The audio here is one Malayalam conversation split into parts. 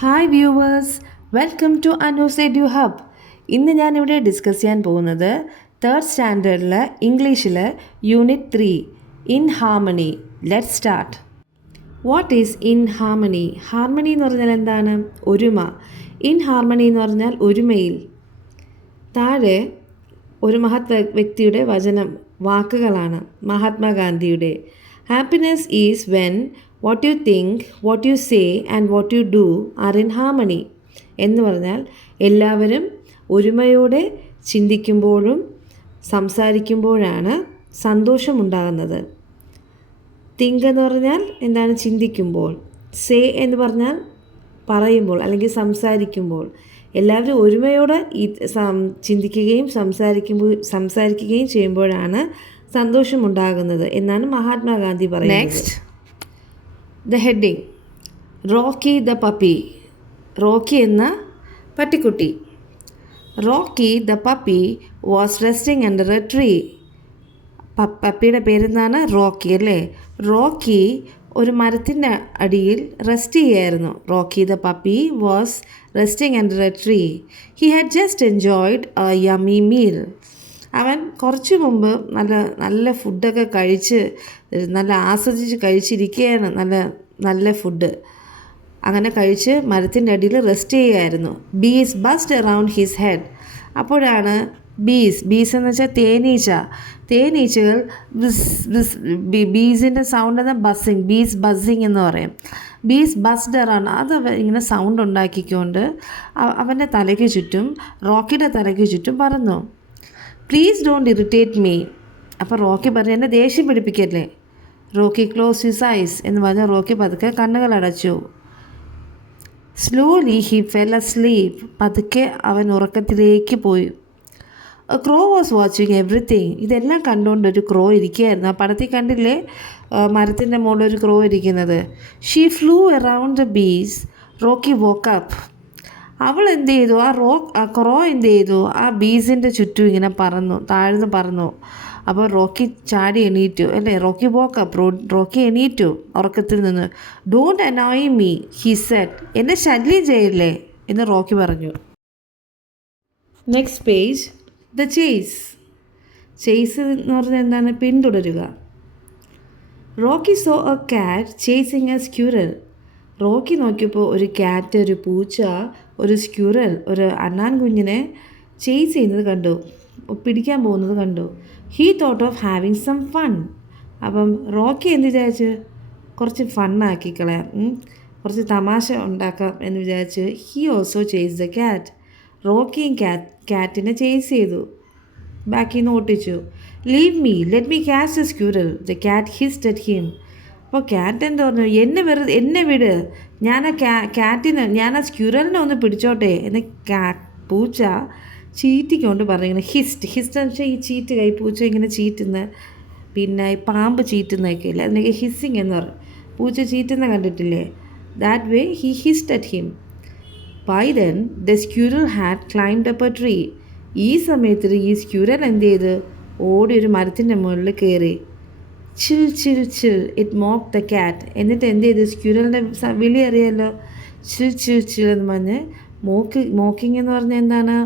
Hi viewers, welcome to Anu's edu hub. ഇന്ന് ഞാനിവിടെ ഡിസ്കസ് ചെയ്യാൻ പോകുന്നത് തേർഡ് സ്റ്റാൻഡേർഡിൽ ഇംഗ്ലീഷിൽ unit 3 in harmony. Let start. What is in harmony? Harmony എന്ന് പറഞ്ഞാൽ എന്താണ്? ഒരുമ. ഇൻ ഹാർമണി എന്ന് പറഞ്ഞാൽ ഒരുമയിൽ. താഴെ ഒരു മഹത് വ്യക്തിയുടെ വാക്കുകളാണ്. മഹാത്മാഗാന്ധിയുടെ. Happiness is when what you think, what you say and what you do are in harmony. എന്ന് പറഞ്ഞാൽ എല്ലാവരും ഒരുമയോടെ ചിന്തിക്കുമ്പോഴും സംസാരിക്കുമ്പോഴാണ് സന്തോഷമുണ്ടാകുന്നത്. തിങ്ക് എന്ന് പറഞ്ഞാൽ എന്താണ്? ചിന്തിക്കുമ്പോൾ. സേ എന്ന് പറഞ്ഞാൽ പറയുമ്പോൾ അല്ലെങ്കിൽ സംസാരിക്കുമ്പോൾ. എല്ലാവരും ഒരുമയോടെ ചിന്തിക്കുകയും സംസാരിക്കുകയും ചെയ്യുമ്പോഴാണ് സന്തോഷമുണ്ടാകുന്നത് എന്നാണ് മഹാത്മാഗാന്ധി പറയുന്നത്. Next, the heading Rocky the puppy. Rocky എന്ന പട്ടിക്കുട്ടി. Rocky the puppy was resting under a tree. പപ്പിയുടെ പേരെന്താണ്? റോക്കി അല്ലേ. റോക്കി ഒരു മരത്തിൻ്റെ അടിയിൽ റെസ്റ്റ് ചെയ്യായിരുന്നു. Rocky the puppy was resting under a tree. He had just enjoyed a yummy meal. അവൻ കുറച്ച് മുമ്പ് നല്ല ഫുഡൊക്കെ കഴിച്ച് നല്ല ആസ്വദിച്ച് കഴിച്ചിരിക്കുകയാണ്. നല്ല ഫുഡ് അങ്ങനെ കഴിച്ച് മരത്തിൻ്റെ അടിയിൽ റെസ്റ്റ് ചെയ്യുകയായിരുന്നു. ബീസ് ബസ്ഡ് അറൗണ്ട് ഹിസ് ഹെഡ്. അപ്പോഴാണ് ബീസ് എന്ന് വെച്ചാൽ തേനീച്ചകൾ ബീസിൻ്റെ സൗണ്ട് എന്ന ബസ്സിങ്, ബീസ് ബസ്സിങ് എന്ന് പറയും. ബീസ് ബസ്ഡ് അറൗണ്ട്, അത് ഇങ്ങനെ സൗണ്ട് ഉണ്ടാക്കിക്കൊണ്ട് അവൻ്റെ തലയ്ക്ക് ചുറ്റും, റോക്കിയുടെ തലയ്ക്ക് ചുറ്റും പറന്നു. Please don't irritate me. അപ്പോൾ റോക്കി പറഞ്ഞു, എന്നെ ദേഷ്യം പിടിപ്പിക്കല്ലേ. റോക്കി ക്ലോസ് ഹിസ് ഐസ് എന്ന് പറഞ്ഞ റോക്കി പതുക്കെ കണ്ണുകൾ അടച്ചു. Slowly he fell asleep. പതുക്കെ അവൻ ഉറക്കത്തിലേക്ക് പോയി. A crow was watching everything. ഇതെല്ലാം കണ്ടുകൊണ്ട് ഒരു ക്രോ ഇരിക്കുകയായിരുന്നു. ആ പടത്തിൽ കണ്ടില്ലേ മരത്തിൻ്റെ മുകളിൽ ഒരു ക്രോ ഇരിക്കുന്നത്. She flew around the bees. Rocky woke up. അവൾ എന്ത് ചെയ്തു? ആ ക്രോ എന്ത് ചെയ്തു? ആ ബീസിൻ്റെ ചുറ്റും ഇങ്ങനെ താഴ്ന്ന് പറന്നു. അപ്പോൾ റോക്കി ചാടി എണീറ്റു അല്ലേ. Rocky woke up. റോക്കി എണീറ്റു ഉറക്കത്തിൽ നിന്ന്. Don't annoy me he said. എന്നെ ശല്യം ചെയ്യില്ലേ എന്ന് റോക്കി പറഞ്ഞു. Next page, the chase. Chase എന്ന് പറഞ്ഞാൽ എന്താണ്? പിന്തുടരുക. റോക്കി സോ എ കാറ്റ് ചേസിങ് എ സ്ക്യൂറൽ. റോക്കി നോക്കിയപ്പോൾ ഒരു ക്യാറ്റ്, ഒരു പൂച്ച, ഒരു സ്ക്യൂറൽ, ഒരു അണ്ണാൻ കുഞ്ഞിനെ ചേസ് ചെയ്യുന്നത് കണ്ടു, പിടിക്കാൻ പോകുന്നത് കണ്ടു. He thought of having some fun. അപ്പം റോക്കി എന്ത് വിചാരിച്ച്? കുറച്ച് ഫണ്ണാക്കി കളയാം, കുറച്ച് തമാശ ഉണ്ടാക്കാം എന്ന് വിചാരിച്ച് he also chase the cat. റോക്കിയും ക്യാറ്റിനെ ചേസ് ചെയ്തു, ബാക്കിൽ നിന്ന് ഓട്ടിച്ചു. Leave me, let me catch the squirrel. The cat hissed at him. അപ്പോൾ ക്യാറ്റ് എന്താ പറഞ്ഞു? എന്നെ വിട്, ഞാൻ ആ സ്ക്യൂറലിനെ ഒന്ന് പിടിച്ചോട്ടെ എന്ന് പൂച്ച ചീറ്റിക്കൊണ്ട് പറഞ്ഞു. ഇങ്ങനെ ഹിസ്റ്റ് എന്ന് വെച്ചാൽ ഈ ചീറ്റ് കൈ പൂച്ച ഇങ്ങനെ ചീറ്റുന്ന, പിന്നെ ഈ പാമ്പ് ചീറ്റുന്നതൊക്കെ ഇല്ലേ, അതിനൊക്കെ ഹിസ്സിങ് എന്ന് പറയും. പൂച്ച ചീറ്റുന്ന കണ്ടിട്ടില്ലേ? That way he hissed at him. By then the squirrel had climbed up a tree. ഈ സമയത്ത് ഈ സ്ക്യൂറൽ എന്ത് ചെയ്ത്? ഓടി ഒരു മരത്തിൻ്റെ മുകളിൽ കയറി. ചിൽ ചിൽ ചിൽ ഇറ്റ് മോക്ക് ദ ക്യാറ്റ്. എന്നിട്ട് എന്ത് ചെയ്തു? സ്ക്യൂറലിൻ്റെ വിളി അറിയാമല്ലോ, ചിൽ ചിൽ ചിൽ എന്ന് പറഞ്ഞ് മോക്കിങ് എന്ന് പറഞ്ഞാൽ എന്താണ്?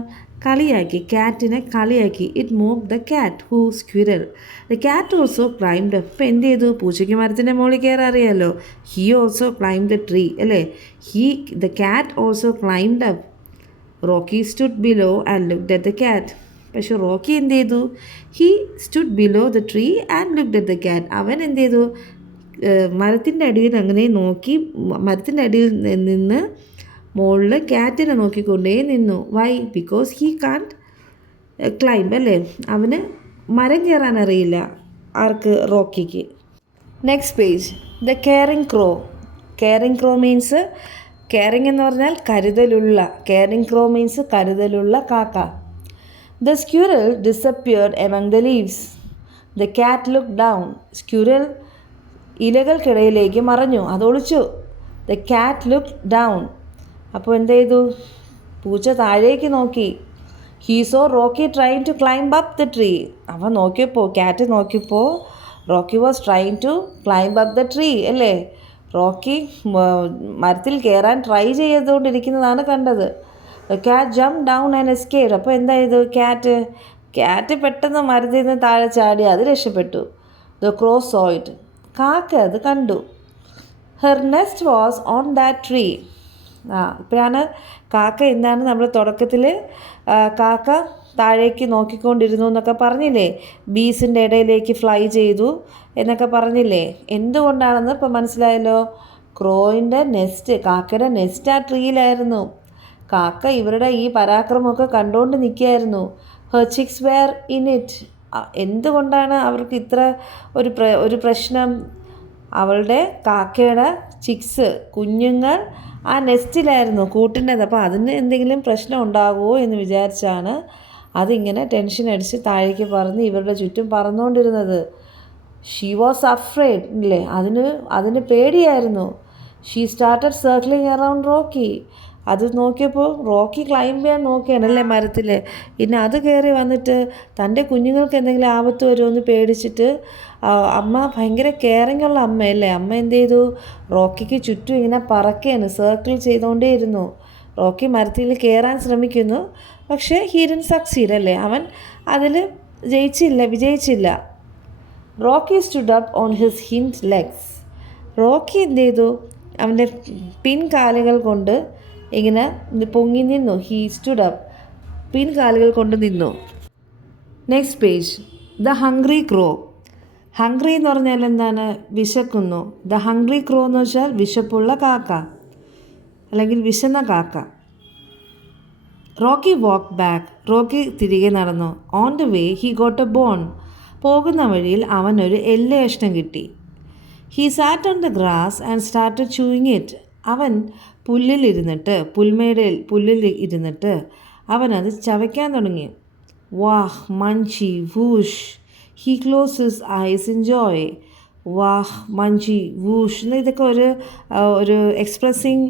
കളിയാക്കി, ക്യാറ്റിനെ കളിയാക്കി. It mock the cat who squirrel. The cat also climbed up. ഇപ്പം എന്ത് ചെയ്തു? പൂച്ചയ്ക്ക് മരത്തിൻ്റെ മുകളിൽ കയറാൻ അറിയാമല്ലോ. He also climbed the tree അല്ലേ. The cat also climbed up. Rocky stood below and looked at the cat. പക്ഷെ റോക്കി എന്ത് ചെയ്തു? He stood below the tree and looked at the cat. അവൻ എന്ത് ചെയ്തു? മരത്തിൻ്റെ അടിയിൽ അങ്ങനെ നോക്കി, മരത്തിൻ്റെ അടിയിൽ നിന്ന് മുകളിൽ ക്യാറ്റിനെ നോക്കിക്കൊണ്ടേ നിന്നു. Why? Because he can't climb അല്ലേ. അവന് മരം കയറാൻ അറിയില്ല. ആർക്ക്? റോക്കിക്ക്. Next page, the caring crow. Caring crow means, caring എന്ന് പറഞ്ഞാൽ കരുതലുള്ള. കെയറിങ് ക്രോ മീൻസ് കരുതലുള്ള കാക്ക. The squirrel disappeared among the leaves. The cat looked down. Squirrel ഇലകൾക്കിടയിലേക്ക് മറഞ്ഞു, അത് ഒളിച്ചു. The cat looked down. അപ്പോൾ എന്ത് ചെയ്തു? പൂച്ച താഴേക്ക് നോക്കി. He saw Rocky trying to climb up the tree. അവൻ നോക്കിയപ്പോൾ, ക്യാറ്റ് നോക്കിയപ്പോൾ Rocky was trying to climb up the tree അല്ലേ. റോക്കി മരത്തിൽ കയറാൻ ട്രൈ ചെയ്തുകൊണ്ടിരിക്കുന്നതാണ് കണ്ടത്. Cat jump down and escaped. അപ്പോൾ എന്തായത്? ക്യാറ്റ് പെട്ടെന്ന് മരത്തിൽ നിന്ന് താഴെ ചാടി, അത് രക്ഷപ്പെട്ടു. The crow saw it. കാക്ക അത് കണ്ടു. Her nest was on that tree. ഇപ്പോഴാണ് കാക്ക എന്താണ് നമ്മൾ തുടക്കത്തിൽ കാക്ക താഴേക്ക് നോക്കിക്കൊണ്ടിരുന്നു എന്നൊക്കെ പറഞ്ഞില്ലേ, ബീസിൻ്റെ ഇടയിലേക്ക് ഫ്ലൈ ചെയ്തു എന്നൊക്കെ പറഞ്ഞില്ലേ. എന്തുകൊണ്ടാണെന്ന് ഇപ്പം മനസ്സിലായല്ലോ. ക്രോയിൻ്റെ നെസ്റ്റ്, കാക്കയുടെ നെസ്റ്റ് ആ ട്രീയിലായിരുന്നു. കാക്ക ഇവരുടെ ഈ പരാക്രമമൊക്കെ കണ്ടുകൊണ്ട് നിൽക്കുകയായിരുന്നു. Her chicks were in it. എന്തുകൊണ്ടാണ് അവർക്ക് ഇത്ര ഒരു പ്രശ്നം? അവളുടെ കാക്കയുടെ ചിക്സ്, കുഞ്ഞുങ്ങൾ ആ നെസ്റ്റിലായിരുന്നു, കൂട്ടിൻ്റെത്. അപ്പോൾ അതിന് എന്തെങ്കിലും പ്രശ്നം ഉണ്ടാകുമോ എന്ന് വിചാരിച്ചാണ് അതിങ്ങനെ ടെൻഷൻ അടിച്ച് താഴേക്ക് പറന്ന് ഇവരുടെ ചുറ്റും പറന്നുകൊണ്ടിരുന്നത്. ഷീ വാസ് അഫ്രൈഡ് അല്ലേ, അതിന് പേടിയായിരുന്നു. She started circling around Rocky. അത് നോക്കിയപ്പോൾ റോക്കി ക്ലൈംബ് ചെയ്യാൻ നോക്കുകയാണല്ലേ മരത്തിൽ. പിന്നെ അത് കയറി വന്നിട്ട് തൻ്റെ കുഞ്ഞുങ്ങൾക്ക് എന്തെങ്കിലും ആപത്ത് വരുമെന്ന് പേടിച്ചിട്ട് അമ്മ ഭയങ്കര കെയറിങ് ഉള്ള അമ്മയല്ലേ, അമ്മ എന്ത് ചെയ്തു? റോക്കിക്ക് ചുറ്റും ഇങ്ങനെ പറക്കുകയാണ്, സർക്കിൾ ചെയ്തുകൊണ്ടേയിരുന്നു. റോക്കി മരത്തിൽ കയറാൻ ശ്രമിക്കുന്നു, പക്ഷേ ഹി ഡിഡ്ന്റ് സക്സീഡ് അല്ലേ, അവൻ അതിൽ വിജയിച്ചില്ല. Rocky stood up on his hint legs. Rocky എന്ത് ചെയ്തു? അവൻ്റെ പിൻകാലുകൾ കൊണ്ട് ഇങ്ങനെ പൊങ്ങി നിന്നു. ഹീ സ്റ്റുഡ് അപ്പ്, പിൻകാലുകൾ കൊണ്ട് നിന്നു. Next page. The hungry crow. Hungry എന്ന് പറഞ്ഞാൽ എന്താണ്? വിശക്കുന്നു. ദ ഹംഗ്രി ക്രോ എന്ന് വെച്ചാൽ വിശപ്പുള്ള കാക്ക അല്ലെങ്കിൽ വിശന്ന കാക്ക. റോക്കി വാക്ക് ബാക്ക്. റോക്കി തിരികെ നടന്നു. On the way he got a bone. പോകുന്ന വഴിയിൽ അവനൊരു എല്ല് കഷ്ണം കിട്ടി. He sat on the grass and started chewing it. അവൻ പുല്ലിൽ ഇരുന്നിട്ട് അവനത് ചവയ്ക്കാൻ തുടങ്ങി. വാഹ് munchy whoosh. He close his eyes in joy. വാഹ് മഞ്ചി വൂഷ്. ഇതൊക്കെ ഒരു എക്സ്പ്രസിങ്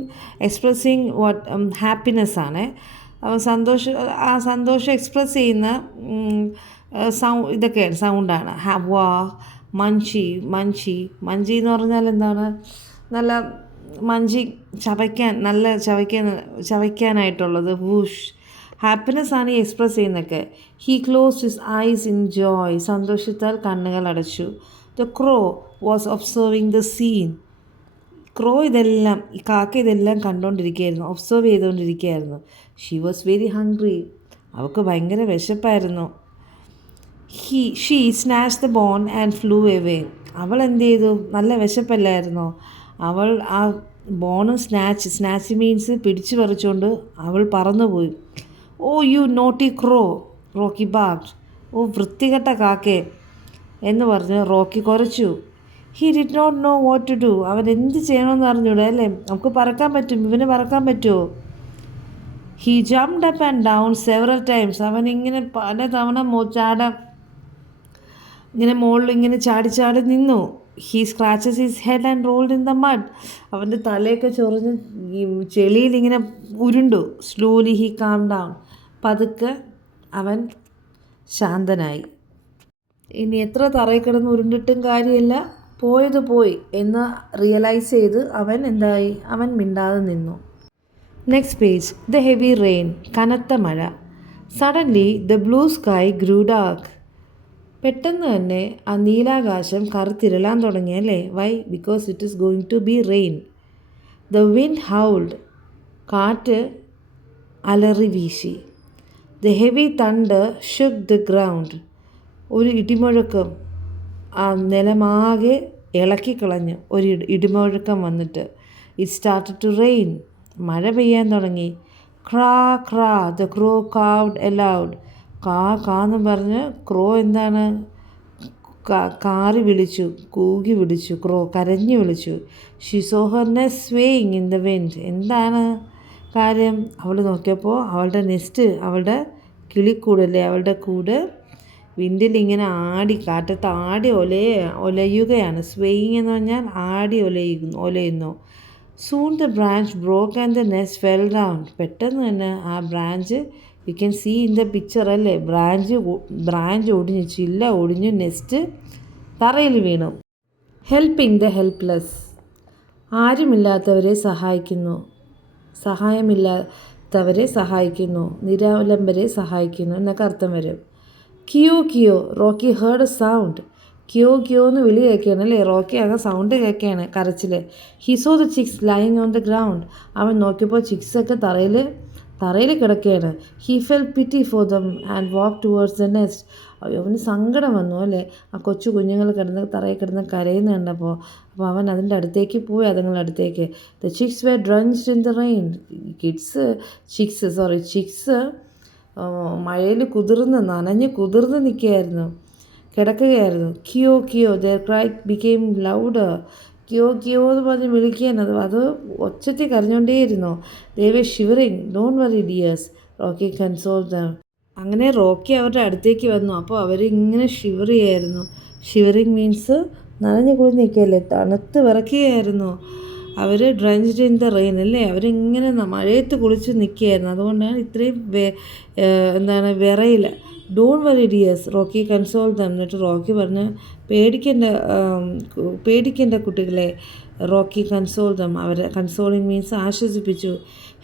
ഹാപ്പിനെസ് ആണ്. സന്തോഷം എക്സ്പ്രസ് ചെയ്യുന്ന ഇതൊക്കെയാണ്, സൗണ്ടാണ്. വാ മഞ്ചി എന്ന് പറഞ്ഞാൽ എന്താണ്? നല്ല ചവയ്ക്കാനായിട്ടുള്ളത്. വൂഷ് ഹാപ്പിനെസ് ആണ് ഈ എക്സ്പ്രസ് ചെയ്യുന്നതൊക്കെ. He close his eyes in joy. സന്തോഷത്താൽ കണ്ണുകൾ അടച്ചു. The crow was observing the scene. Crow ഈ കാക്ക ഇതെല്ലാം കണ്ടുകൊണ്ടിരിക്കുകയായിരുന്നു, ഒബ്സർവ് ചെയ്തുകൊണ്ടിരിക്കുകയായിരുന്നു. She was very hungry. അവൾക്ക് ഭയങ്കര വിശപ്പായിരുന്നു. She snatch the bone and flew away. അവൾ എന്ത് ചെയ്തു? നല്ല വിശപ്പല്ലായിരുന്നോ? അവൾ ആ ബോണും സ്നാച്ച് മീൻസ് പിടിച്ചു പറിച്ചുകൊണ്ട് അവൾ പറന്നുപോയി. Oh you naughty crow, Rocky barked. ഓ വൃത്തികെട്ട കാക്കേ എന്ന് പറഞ്ഞ് റോക്കി കുരച്ചു. He did not know what to do. അവൻ എന്ത് ചെയ്യണമെന്ന് അറിഞ്ഞൂടെ അല്ലേ. നമുക്ക് പറക്കാൻ പറ്റും, ഇവന് പറക്കാൻ പറ്റുമോ? He jumped up and down several times. അവൻ ഇങ്ങനെ പല തവണ ഇങ്ങനെ മുകളിൽ ഇങ്ങനെ ചാടി നിന്നു. He scratches his head and rolled in the mud. അവൻ്റെ തലയൊക്കെ ചൊറിഞ്ഞ് ചെളിയിൽ ഇങ്ങനെ ഉരുണ്ടു. Slowly he calm down. പതുക്കെ അവൻ ശാന്തനായി. ഇനി എത്ര തറയിൽ കിടന്ന് ഉരുണ്ടിട്ടും കാര്യമില്ല, പോയത് പോയി എന്ന് റിയലൈസ് ചെയ്ത് അവൻ മിണ്ടാതെ നിന്നു. Next page. The heavy rain. കനത്ത മഴ. Suddenly the blue sky grew dark. പെട്ടെന്ന് തന്നെ ആ നീലാകാശം കറുത്തിരളാൻ തുടങ്ങിയല്ലേ. Why? Because it is going to be rain. The wind howled. കാറ്റ് അലറി വീശി. The heavy thunder shook the ground. ഒരു ഇടിമുഴക്കം ആ നിലമാകെ ഇളക്കിക്കളഞ്ഞു. ഒരു ഇടിമുഴക്കം വന്നിട്ട് ഇറ്റ് സ്റ്റാർട്ടഡ് ടു റെയിൻ. മഴ പെയ്യാൻ തുടങ്ങി. ക്രാ ക്രാ ദ ക്രോ കാവ്ഡ് എലൗഡ്. കാന്ന് പറഞ്ഞ് ക്രോ എന്താണ് കൂകി വിളിച്ചു. ക്രോ കരഞ്ഞു വിളിച്ചു. She so her nest swaying in the wind. എന്താണ് കാര്യം? അവൾ നോക്കിയപ്പോൾ അവളുടെ നെസ്റ്റ്, അവളുടെ കിളിക്കൂടല്ലേ, അവളുടെ കൂട് വിൻഡിൽ ഇങ്ങനെ കാറ്റത്ത് ആടി ഒലയുകയാണ്. സ്വേയിങ് എന്ന് പറഞ്ഞാൽ ആടി ഒലയുന്നു. Soon the branch broke and the nest fell down. പെട്ടെന്ന് തന്നെ ആ branch, you can see in the picture അല്ലേ, ബ്രാഞ്ച് ഒടിഞ്ഞു, ചില്ല ഒടിഞ്ഞു, നെസ്റ്റ് തറയിൽ വീണു. Helping the helpless. ആരുമില്ലാത്തവരെ സഹായമില്ലാത്തവരെ സഹായിക്കുന്നു, നിരാലംബരെ സഹായിക്കുന്നു എന്നൊക്കെ അർത്ഥം വരും. Kiyo kiyo Rocky heard a sound. കിയോ കിയോ എന്ന് വിളി കേൾക്കുകയാണ് അല്ലേ, റോക്കി അങ്ങ് സൗണ്ട് കേൾക്കുകയാണ്, കരച്ചിൽ. He saw the chicks lying on the ground. അവൻ നോക്കിയപ്പോൾ ചിക്സൊക്കെ തറയിൽ കിടക്കുകയാണ്. He fell pity for them and walk towards the nest. അവന് സങ്കടം വന്നു അല്ലേ, ആ കൊച്ചു കുഞ്ഞുങ്ങൾ തറയിൽ കിടന്ന് കരയുന്ന കണ്ടപ്പോൾ. അപ്പോൾ അവൻ അതിൻ്റെ അടുത്തേക്ക് പോയി, അതുങ്ങളുടെ അടുത്തേക്ക്. The chicks were drenched in the rain. Chicks മഴയിൽ നനഞ്ഞ് കുതിർന്ന് കിടക്കുകയായിരുന്നു. Kiyo kiyo their cry became louder. കിയോ കിയോ എന്ന് പറഞ്ഞ് വിളിക്കാൻ അത് ഒച്ചത്തിൽ കരഞ്ഞുകൊണ്ടേയിരുന്നു. They were shivering. Don't worry dears, Rocky consoled them. അങ്ങനെ റോക്കി അവരുടെ അടുത്തേക്ക് വന്നു. അപ്പോൾ അവരിങ്ങനെ ഷിവർ ചെയ്യായിരുന്നു. ഷിവറിങ് മീൻസ് നനഞ്ഞു കുളിച്ച് നിൽക്കുകയല്ലേ, തണുത്ത് വിറയ്ക്കുകയായിരുന്നു. അവർ ഡ്രഞ്ച്ഡ് ഇൻ ദ റെയിൻ അല്ലേ, അവരിങ്ങനെ മഴയത്ത് കുളിച്ച് നിൽക്കുകയായിരുന്നു. അതുകൊണ്ടാണ് ഇത്രയും വിറയില്ല. Don't worry dears, Rocky console them. എന്നിട്ട് റോക്കി പറഞ്ഞ് പേടിക്കേണ്ട കുട്ടികളെ. Rocky console them. അവരെ കൺസോളിങ് മീൻസ് ആശ്വസിപ്പിച്ചു.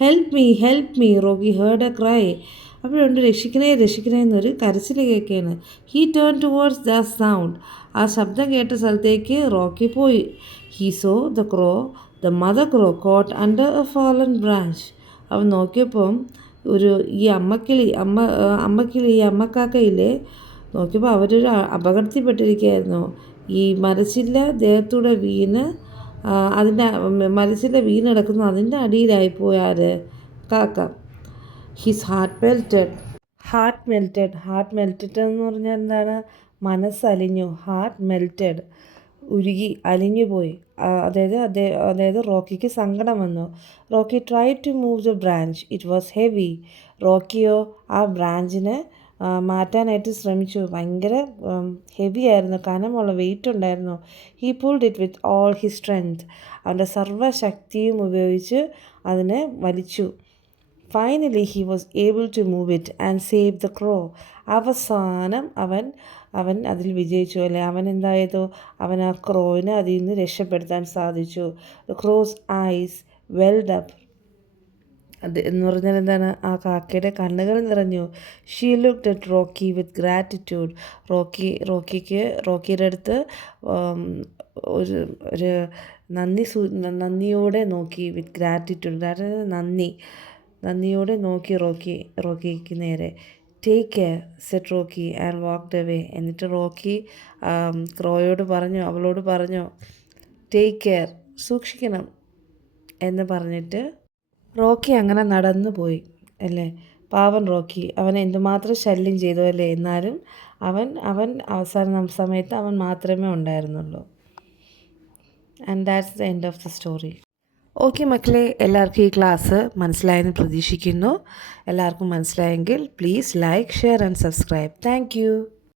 Help me Rocky heard a cry. അപ്പോഴുണ്ട് രക്ഷിക്കണേ എന്നൊരു കരച്ചിൽ കേൾക്കുകയാണ്. He turn towards the sound. ആ ശബ്ദം കേട്ട സ്ഥലത്തേക്ക് റോക്കി പോയി. He saw the mother crow caught under a fallen branch. അവൻ നോക്കിയപ്പം ഈ അമ്മക്കാക്കയില്ലേ, നോക്കിയപ്പോൾ അവരൊരു അപകടത്തിൽപ്പെട്ടിരിക്കുകയായിരുന്നു. ഈ മരച്ചില്ല ദേഹത്തൂടെ വീണ് മരച്ചില്ല വീണെടുക്കുന്നു, അതിൻ്റെ അടിയിലായിപ്പോയി ആര്, കാക്ക. ഹിസ് ഹാർട്ട് മെൽറ്റഡ് എന്ന് പറഞ്ഞാൽ എന്താണ്, മനസ്സലിഞ്ഞു. ഹാർട്ട് മെൽറ്റഡ്, ഉരുകി അലിഞ്ഞുപോയി. അതായത് റോക്കിക്ക് സങ്കടം വന്നു. Rocky try to move the branch. It was heavy. റോക്കിയോ ആ ബ്രാഞ്ചിനെ മാറ്റാനായിട്ട് ശ്രമിച്ചു. ഭയങ്കര ഹെവി ആയിരുന്നു, കനമുള്ള വെയിറ്റ് ഉണ്ടായിരുന്നു. He pulled it with all his strength. അവൻ്റെ സർവ്വശക്തിയും ഉപയോഗിച്ച് അതിനെ വലിച്ചു. Finally he was able to move it and save the crow. അവസാനം അവൻ അതിൽ വിജയിച്ചു അല്ലേ. അവൻ ആ ക്രോയിനെ അതിൽ നിന്ന് രക്ഷപ്പെടുത്താൻ സാധിച്ചു. The crow's eyes welled up. എന്ന് പറഞ്ഞാൽ എന്താണ്, ആ കാക്കയുടെ കണ്ണുകൾ നിറഞ്ഞു. She looked at Rocky with gratitude. റോക്കിയുടെ അടുത്ത് ഒരു നന്ദിയോടെ നോക്കി. വിത്ത് ഗ്രാറ്റിറ്റ്യൂഡ്, അതായത് നന്ദിയോടെ നോക്കി റോക്കിക്ക് നേരെ. Take care set Rocky and walked away. എന്നിട്ട് റോക്കി അവളോട് പറഞ്ഞു ടേക്ക് കെയർ, സൂക്ഷിക്കണം എന്ന് പറഞ്ഞിട്ട് റോക്കി അങ്ങനെ നടന്നു പോയി അല്ലേ. പാവൻ റോക്കി, അവനെ എന്തുമാത്രം ശല്യം ചെയ്തു അല്ലേ. എന്നാലും അവൻ അവസാന സമയത്ത് അവൻ മാത്രമേ ഉണ്ടായിരുന്നുള്ളൂ. And that's the end of the story. Okay മക്കളെ, എല്ലാവർക്കും ഈ ക്ലാസ് മനസ്സിലായെന്ന് പ്രതീക്ഷിക്കുന്നു. എല്ലാവർക്കും മനസ്സിലായെങ്കിൽ please like, share and subscribe. Thank U.